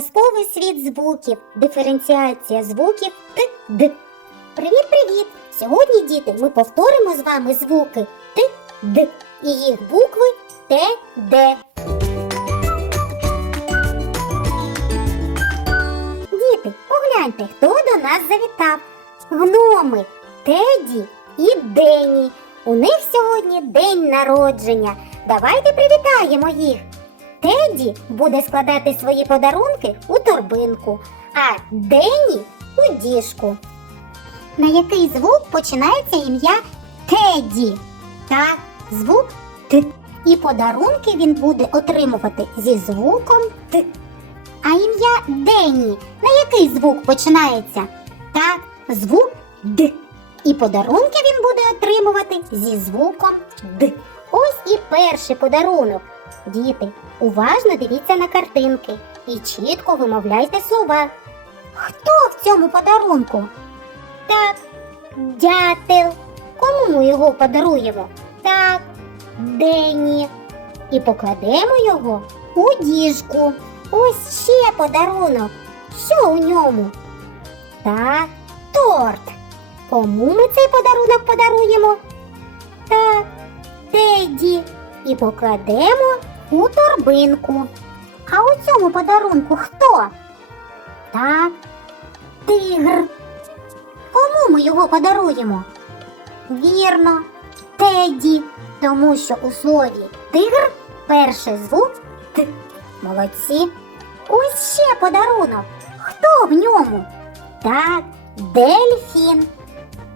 Казковий світ звуків, диференціація звуків Т, Д. Привіт-привіт! Сьогодні, діти, ми повторимо з вами звуки Т, Д і їх букви Т, Д. Діти, погляньте, хто до нас завітав. Гноми Теді і Дені. У них сьогодні день народження. Давайте привітаємо їх. Теді буде складати свої подарунки у торбинку, а Дені у діжку. На який звук починається ім'я Теді? Так, звук Т. І подарунки він буде отримувати зі звуком Т. А ім'я Дені на який звук починається? Так, звук Д. І подарунки він буде отримувати зі звуком Д. Ось і перший подарунок. Діти, уважно дивіться на картинки і чітко вимовляйте слова. Хто в цьому подарунку? Так, дятел. Кому ми його подаруємо? Так, Дені. І покладемо його у діжку. Ось ще подарунок. Що у ньому? Так, торт. Кому ми цей подарунок подаруємо? Так, Теді. І покладемо у торбинку. А у цьому подарунку хто? Так, тигр. Кому ми його подаруємо? Вірно, Теді. Тому що у слові тигр перший звук Т. Молодці. Ось ще подарунок. Хто в ньому? Так, дельфін.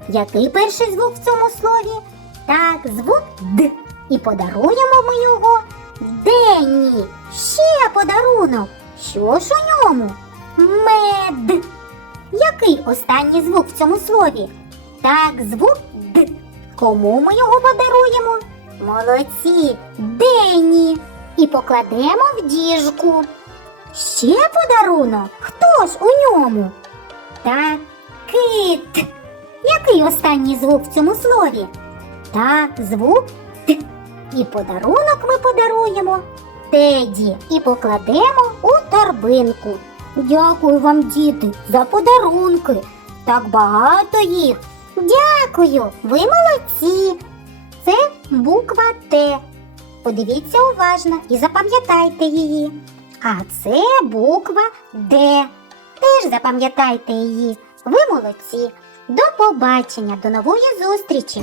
Який перший звук в цьому слові? Так, звук Д. І подаруємо ми його Денні. Ще подарунок. Що ж у ньому? Мед. Який останній звук в цьому слові? Так, звук Д. Кому ми його подаруємо? Молодці, Денні. І покладемо в діжку. Ще подарунок. Хто ж у ньому? Так, кит. Який останній звук в цьому слові? Так, звук Т. І подарунок ми подаруємо Теді і покладемо у торбинку. Дякую вам, діти, за подарунки. Так багато їх. Дякую, ви молодці. Це буква Т. Подивіться уважно і запам'ятайте її. А це буква Д. Теж запам'ятайте її. Ви молодці. До побачення, до нової зустрічі!